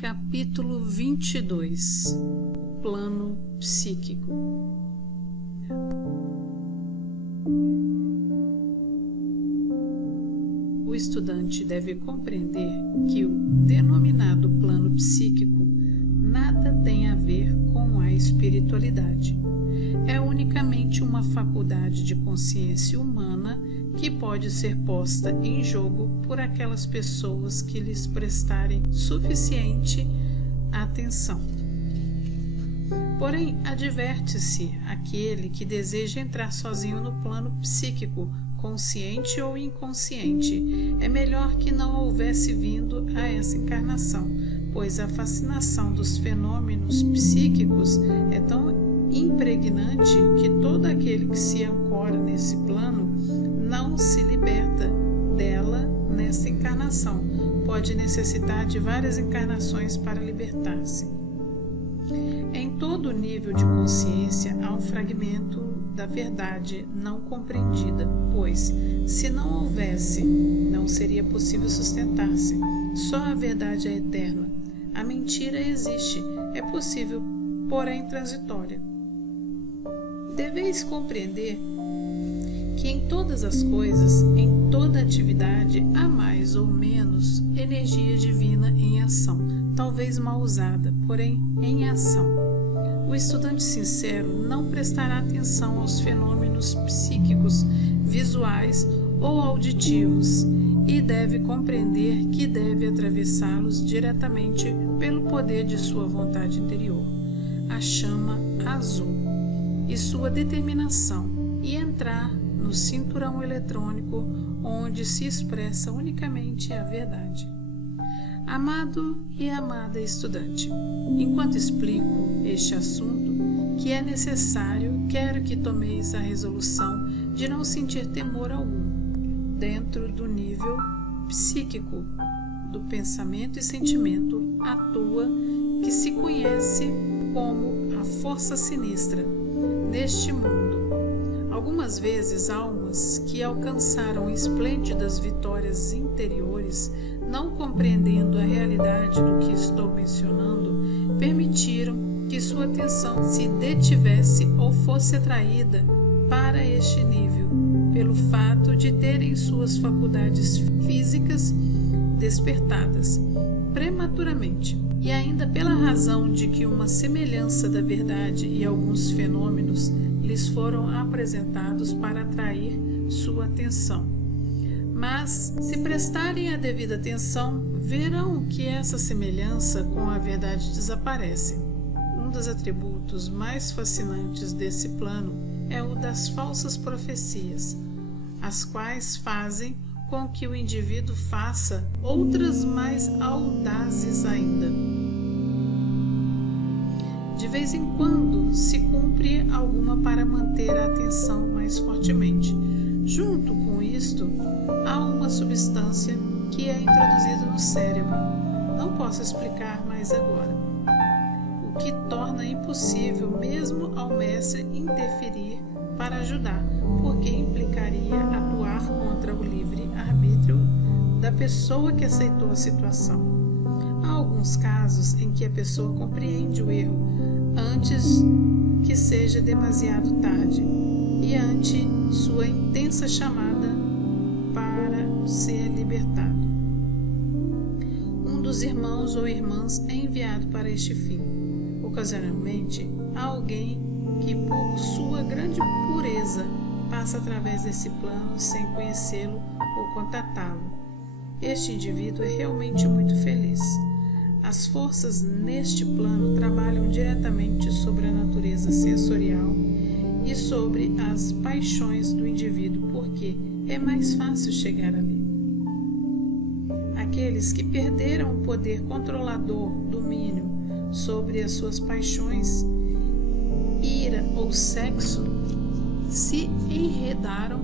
Capítulo 22 – Plano psíquico. O estudante deve compreender que o denominado plano psíquico nada tem a ver com a espiritualidade. É unicamente uma faculdade de consciência humana que pode ser posta em jogo por aquelas pessoas que lhes prestarem suficiente atenção. Porém, adverte-se aquele que deseja entrar sozinho no plano psíquico, consciente ou inconsciente. É melhor que não houvesse vindo a essa encarnação, pois a fascinação dos fenômenos psíquicos é tão impregnante que todo aquele que se ancora nesse plano não se liberta dela nessa encarnação. Pode necessitar de várias encarnações para libertar-se. Em todo nível de consciência há um fragmento da verdade não compreendida, pois, se não houvesse, não seria possível sustentar-se. Só a verdade é eterna. A mentira existe, é possível, porém transitória. Deveis compreender que em todas as coisas, em toda atividade, há mais ou menos energia divina em ação, talvez mal usada, porém em ação. O estudante sincero não prestará atenção aos fenômenos psíquicos, visuais ou auditivos e deve compreender que deve atravessá-los diretamente pelo poder de sua vontade interior, a chama azul, e sua determinação, e entrar no cinturão eletrônico onde se expressa unicamente a verdade. Amado e amada estudante, enquanto explico este assunto, que é necessário, quero que tomeis a resolução de não sentir temor algum dentro do nível psíquico do pensamento e sentimento atua que se conhece como a força sinistra neste mundo. Algumas vezes almas que alcançaram esplêndidas vitórias interiores, não compreendendo a realidade do que estou mencionando, permitiram que sua atenção se detivesse ou fosse atraída para este nível, pelo fato de terem suas faculdades físicas despertadas prematuramente, e ainda pela razão de que uma semelhança da verdade e alguns fenômenos lhes foram apresentados para atrair sua atenção. Mas, se prestarem a devida atenção, verão que essa semelhança com a verdade desaparece. Um dos atributos mais fascinantes desse plano é o das falsas profecias, as quais fazem com que o indivíduo faça outras mais audazes ainda. De vez em quando se cumpre alguma para manter a atenção mais fortemente. Junto com isto, há uma substância que é introduzida no cérebro. Não posso explicar mais agora. O que torna impossível mesmo ao mestre interferir para ajudar, porque implicaria atuar contra o livre-arbítrio da pessoa que aceitou a situação. Há alguns casos em que a pessoa compreende o erro antes que seja demasiado tarde e ante sua intensa chamada para ser libertado. Um dos irmãos ou irmãs é enviado para este fim. Ocasionalmente, há alguém que, por sua grande pureza, passa através desse plano sem conhecê-lo ou contatá-lo. Este indivíduo é realmente muito feliz. As forças neste plano trabalham diretamente sobre a natureza sensorial e sobre as paixões do indivíduo, porque é mais fácil chegar ali. Aqueles que perderam o poder controlador, domínio sobre as suas paixões, ira ou sexo, se enredaram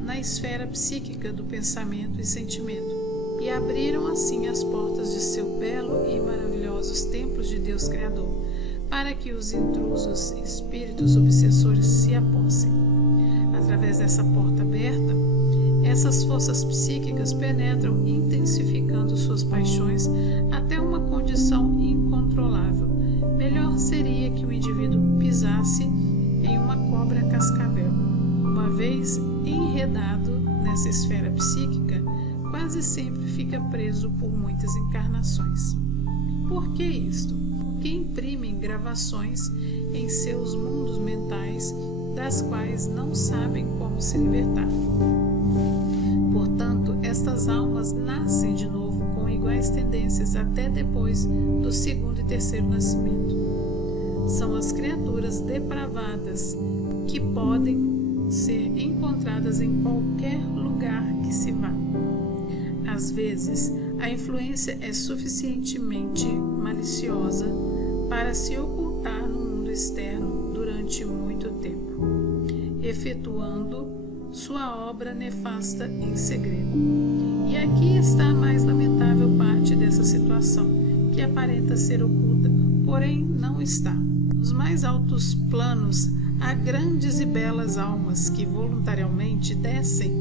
na esfera psíquica do pensamento e sentimento e abriram assim as portas de seu belo e maravilhosos templos de Deus Criador, para que os intrusos espíritos obsessores se apossem. Através dessa porta aberta, essas forças psíquicas penetram, intensificando suas paixões até uma condição incontrolável. Melhor seria que o indivíduo pisasse em uma cobra cascavel. Uma vez enredado nessa esfera psíquica, quase sempre fica preso por muitas encarnações. Por que isto? Porque imprimem gravações em seus mundos mentais, das quais não sabem como se libertar. Portanto, estas almas nascem de novo com iguais tendências até depois do segundo e terceiro nascimento. São as criaturas depravadas que podem ser encontradas em qualquer lugar que se vá. Às vezes, a influência é suficientemente maliciosa para se ocultar no mundo externo durante muito tempo, efetuando sua obra nefasta em segredo. E aqui está a mais lamentável parte dessa situação, que aparenta ser oculta, porém não está. Nos mais altos planos, há grandes e belas almas que voluntariamente descem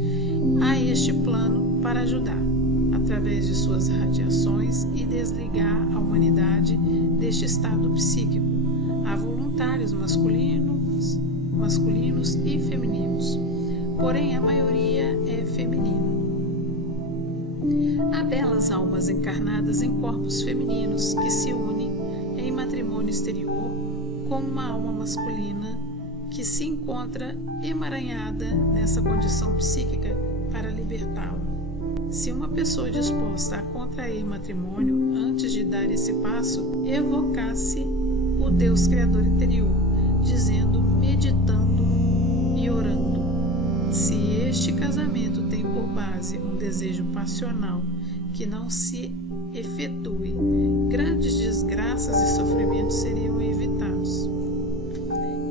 a este plano para ajudar, através de suas radiações, e desligar a humanidade deste estado psíquico. Há voluntários masculinos e femininos, porém a maioria é feminina. Há belas almas encarnadas em corpos femininos que se unem em matrimônio exterior com uma alma masculina que se encontra emaranhada nessa condição psíquica para libertá-lo. Se uma pessoa disposta a contrair matrimônio antes de dar esse passo, evocasse o Deus Criador interior, dizendo, meditando e orando. Se este casamento tem por base um desejo passional que não se efetue, grandes desgraças e sofrimentos seriam evitados.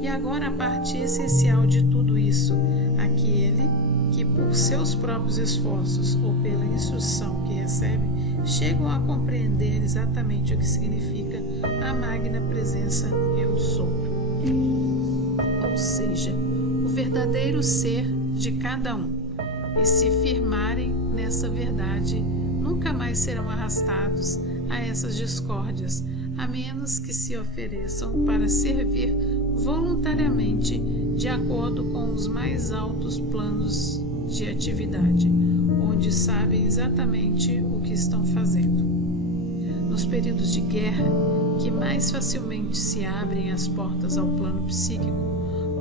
E agora a parte essencial de tudo isso, aquele que por seus próprios esforços ou pela instrução que recebe, chegam a compreender exatamente o que significa a magna presença Eu Sou. Ou seja, o verdadeiro ser de cada um. E se firmarem nessa verdade, nunca mais serão arrastados a essas discórdias, a menos que se ofereçam para servir voluntariamente de acordo com os mais altos planos de atividade, onde sabem exatamente o que estão fazendo. Nos períodos de guerra, que mais facilmente se abrem as portas ao plano psíquico,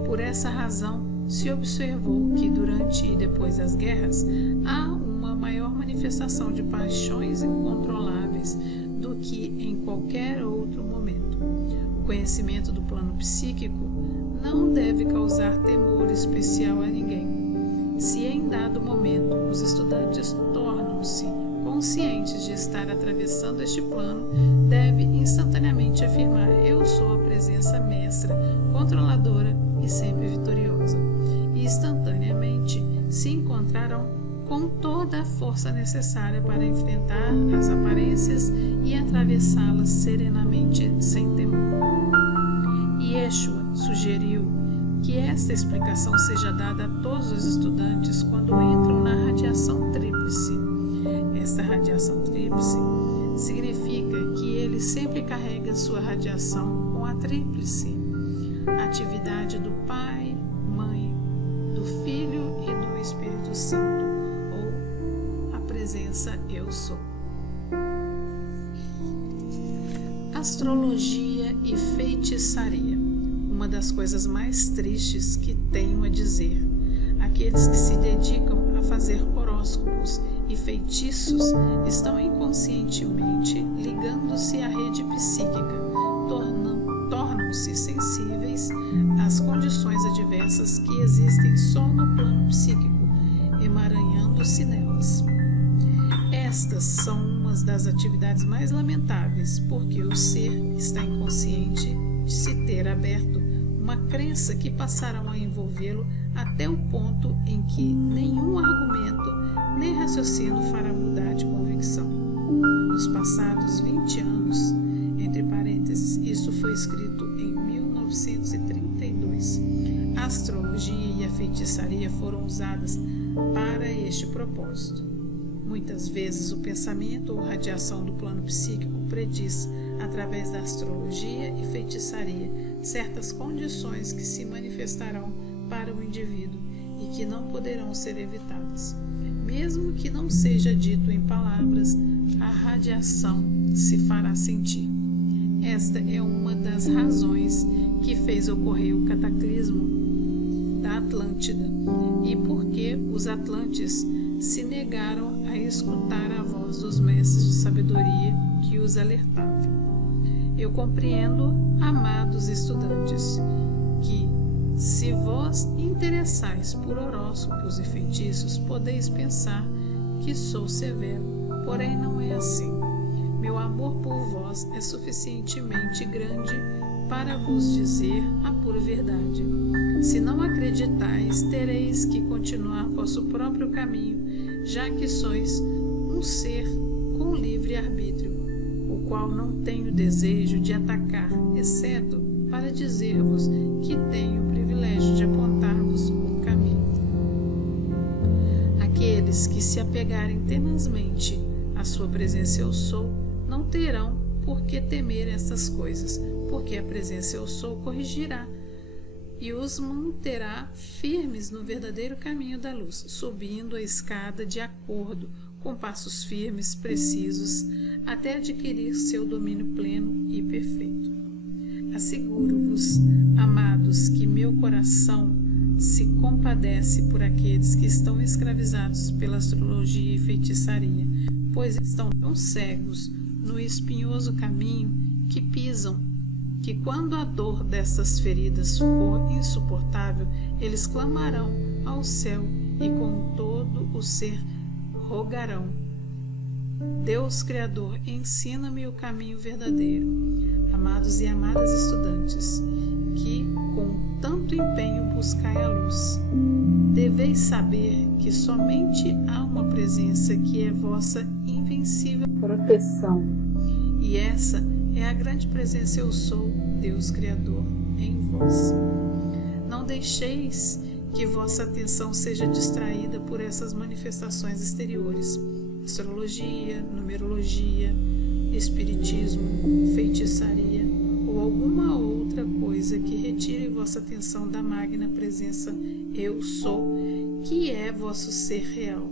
por essa razão se observou que durante e depois das guerras há uma maior manifestação de paixões incontroláveis do que em qualquer outro momento. O conhecimento do plano psíquico não deve causar temor especial a ninguém. Se em dado momento os estudantes tornam-se conscientes de estar atravessando este plano, deve instantaneamente afirmar: eu sou a presença mestra, controladora e sempre vitoriosa. E instantaneamente se encontrarão com toda a força necessária para enfrentar as aparências e atravessá-las serenamente, sem temor. E Yeshua sugeriu que esta explicação seja dada a todos os estudantes quando entram na radiação tríplice. Esta radiação tríplice significa que ele sempre carrega sua radiação com a tríplice, atividade do Pai, Mãe, do Filho e do Espírito Santo, ou a presença Eu Sou. Astrologia e feitiçaria. Uma das coisas mais tristes que tenho a dizer. Aqueles que se dedicam a fazer horóscopos e feitiços estão inconscientemente ligando-se à rede psíquica, tornam-se sensíveis às condições adversas que existem só no plano psíquico, emaranhando-se nelas. Estas são umas das atividades mais lamentáveis, porque o ser está inconsciente de se ter aberto uma crença que passarão a envolvê-lo até o ponto em que nenhum argumento nem raciocínio fará mudar de convicção. Nos passados 20 anos, entre parênteses, isso foi escrito em 1932, a astrologia e a feitiçaria foram usadas para este propósito. Muitas vezes o pensamento ou radiação do plano psíquico prediz, através da astrologia e feitiçaria, certas condições que se manifestarão para o indivíduo e que não poderão ser evitadas. Mesmo que não seja dito em palavras, a radiação se fará sentir. Esta é uma das razões que fez ocorrer o cataclismo da Atlântida e porque os atlantes se negaram a escutar a voz dos mestres de sabedoria que os alertavam. Eu compreendo, amados estudantes, que, se vós interessais por horóscopos e feitiços, podeis pensar que sou severo, porém não é assim. Meu amor por vós é suficientemente grande para vos dizer a pura verdade. Se não acreditais, tereis que continuar vosso próprio caminho, já que sois um ser com livre arbítrio, o qual não tenho desejo de atacar, exceto para dizer-vos que tenho o privilégio de apontar-vos o caminho. Aqueles que se apegarem tenazmente à sua presença eu sou, não terão por que temer essas coisas, porque a presença eu sou corrigirá e os manterá firmes no verdadeiro caminho da luz, subindo a escada de acordo com passos firmes, precisos, até adquirir seu domínio pleno e perfeito. Asseguro-vos, amados, que meu coração se compadece por aqueles que estão escravizados pela astrologia e feitiçaria, pois estão tão cegos no espinhoso caminho que pisam, que quando a dor dessas feridas for insuportável, eles clamarão ao céu e com todo o ser rogarão: Deus Criador, ensina-me o caminho verdadeiro. Amados e amadas estudantes, que com tanto empenho buscai a luz, deveis saber que somente há uma presença que é vossa invencível proteção. E essa é a grande presença eu sou, Deus Criador, em vós. Não deixeis que vossa atenção seja distraída por essas manifestações exteriores, astrologia, numerologia, espiritismo, feitiçaria ou alguma outra coisa que retire vossa atenção da magna presença eu sou, que é vosso ser real.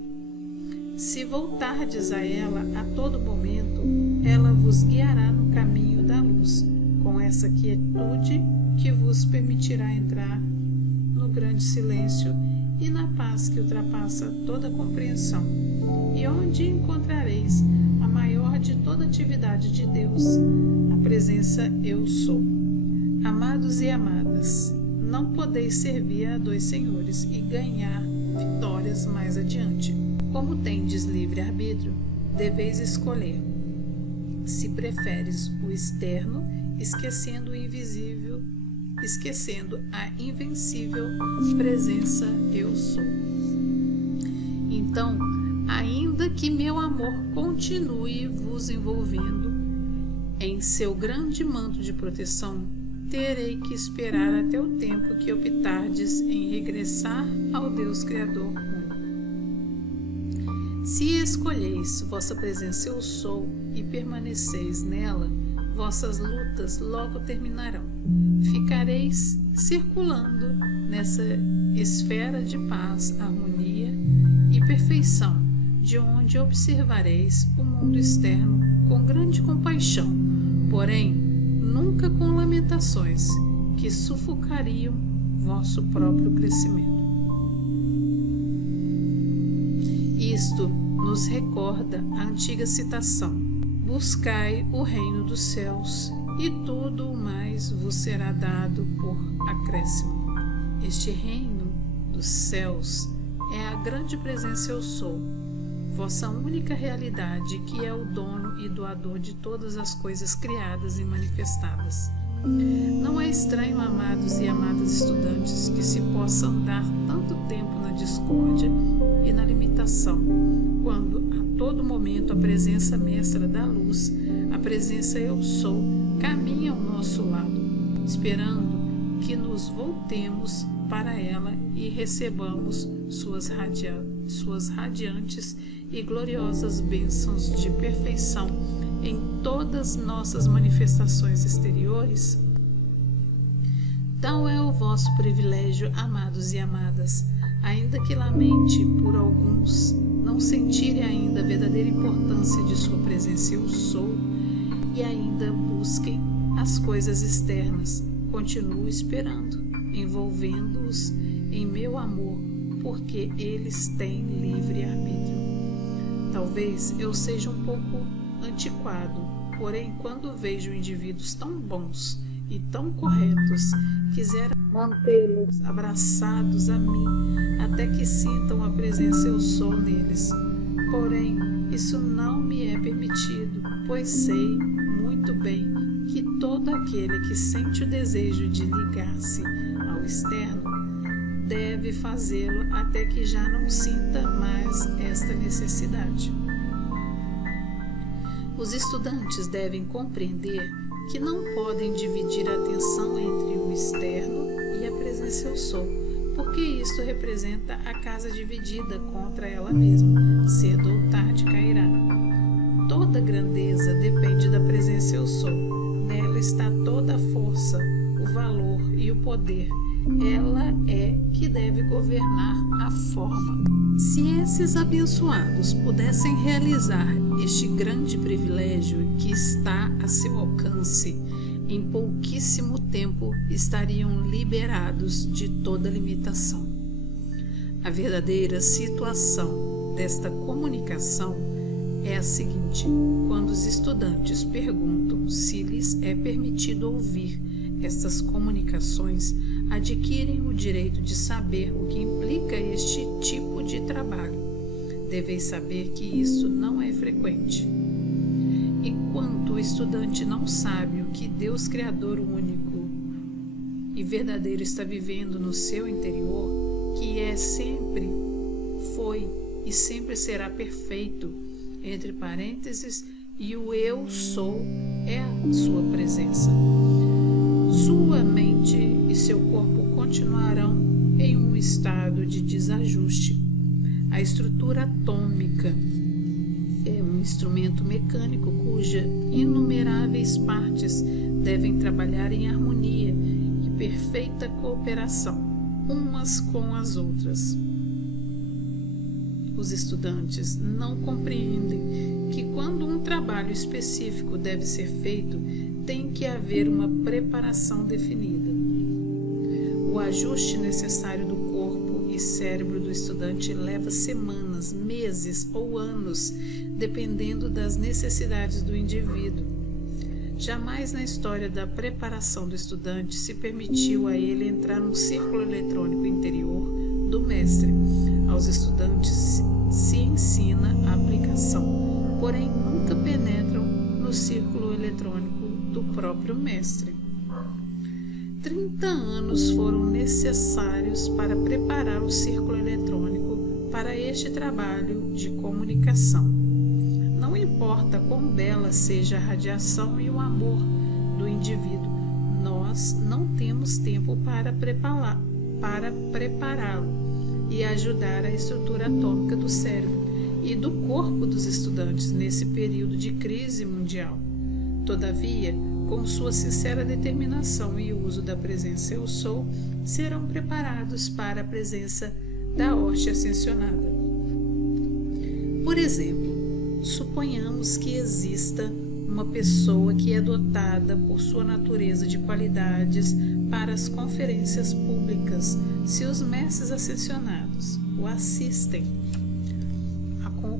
Se voltardes a ela a todo momento, ela vos guiará no caminho da luz, com essa quietude que vos permitirá entrar no grande silêncio e na paz que ultrapassa toda compreensão, e onde encontrareis a maior de toda atividade de Deus, a presença eu sou. Amados e amadas, não podeis servir a dois senhores e ganhar vitórias mais adiante. Como tendes livre arbítrio, deveis escolher, se preferes o externo, esquecendo o invisível, esquecendo a invencível presença eu sou. Então, ainda que meu amor continue vos envolvendo em seu grande manto de proteção, terei que esperar até o tempo que optardes em regressar ao Deus Criador único. Se escolheis vossa presença eu sou e permaneceis nela, vossas lutas logo terminarão. Ficareis circulando nessa esfera de paz, harmonia e perfeição, de onde observareis o mundo externo com grande compaixão, porém nunca com lamentações que sufocariam vosso próprio crescimento. Isto nos recorda a antiga citação: buscai o reino dos céus e tudo o mais vos será dado por acréscimo. Este reino dos céus é a grande presença eu sou, vossa única realidade, que é o dono e doador de todas as coisas criadas e manifestadas. Não é estranho, amados e amadas estudantes, que se possa andar tanto tempo na discórdia e na limitação, quando a todo momento a presença mestra da luz, a presença eu sou, caminha ao nosso lado, esperando que nos voltemos para ela e recebamos suas suas radiantes e gloriosas bênçãos de perfeição em todas nossas manifestações exteriores? Tal é o vosso privilégio, amados e amadas, ainda que lamente por alguns não sentirem ainda a verdadeira importância de sua presença eu sou e ainda busquem as coisas externas. Continuo esperando, envolvendo-os em meu amor, porque eles têm livre arbítrio. Talvez eu seja um pouco antiquado, porém quando vejo indivíduos tão bons e tão corretos, quisera mantê-los abraçados a mim até que sintam a presença eu sou neles. Porém, isso não me é permitido, pois sei muito bem que todo aquele que sente o desejo de ligar-se ao externo deve fazê-lo até que já não sinta mais esta necessidade. Os estudantes devem compreender que não podem dividir a atenção entre o externo e a presença eu sou, porque isto representa a casa dividida contra ela mesma, cedo ou tarde cairá. Toda grandeza depende da presença eu sou, nela está toda a força, o valor e o poder, ela é que deve governar a forma. Se esses abençoados pudessem realizar este grande privilégio que está a seu alcance, em pouquíssimo tempo estariam liberados de toda limitação. A verdadeira situação desta comunicação é a seguinte: quando os estudantes perguntam se lhes é permitido ouvir estas comunicações, adquirem o direito de saber o que implica este tipo de trabalho. Deveis saber que isso não é frequente. Enquanto o estudante não sabe o que Deus Criador único e verdadeiro está vivendo no seu interior, que é sempre, foi e sempre será perfeito, entre parênteses, e o eu sou é a sua presença. Sua mente e seu corpo continuarão em um estado de desajuste. A estrutura atômica é um instrumento mecânico cuja inumeráveis partes devem trabalhar em harmonia e perfeita cooperação, umas com as outras. Os estudantes não compreendem que quando um trabalho específico deve ser feito, tem que haver uma preparação definida. O ajuste necessário do corpo e cérebro do estudante leva semanas, meses ou anos, dependendo das necessidades do indivíduo. Jamais na história da preparação do estudante se permitiu a ele entrar no círculo eletrônico interior do mestre. Aos estudantes se ensina a aplicação, porém nunca penetram no círculo eletrônico do próprio mestre. 30 anos foram necessários para preparar o círculo eletrônico para este trabalho de comunicação. Não importa quão bela seja a radiação e o amor do indivíduo, nós não temos tempo para prepará-lo e ajudar a estrutura atômica do cérebro e do corpo dos estudantes nesse período de crise mundial. Todavia, com sua sincera determinação e uso da presença eu sou, serão preparados para a presença da hoste ascensionada. Por exemplo, suponhamos que exista uma pessoa que é dotada por sua natureza de qualidades para as conferências públicas. Se os mestres ascensionados o assistem,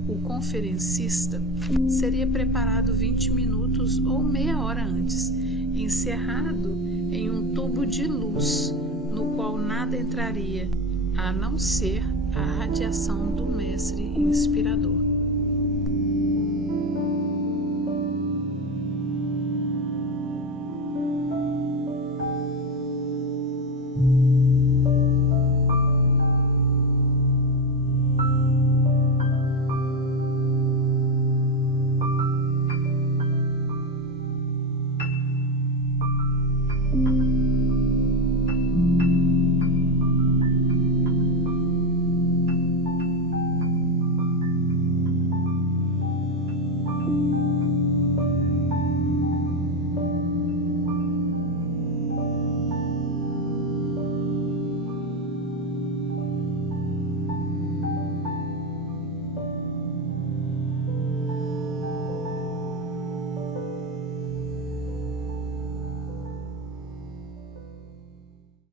o conferencista seria preparado 20 minutos ou meia hora antes, encerrado em um tubo de luz no qual nada entraria, a não ser a radiação do mestre inspirador.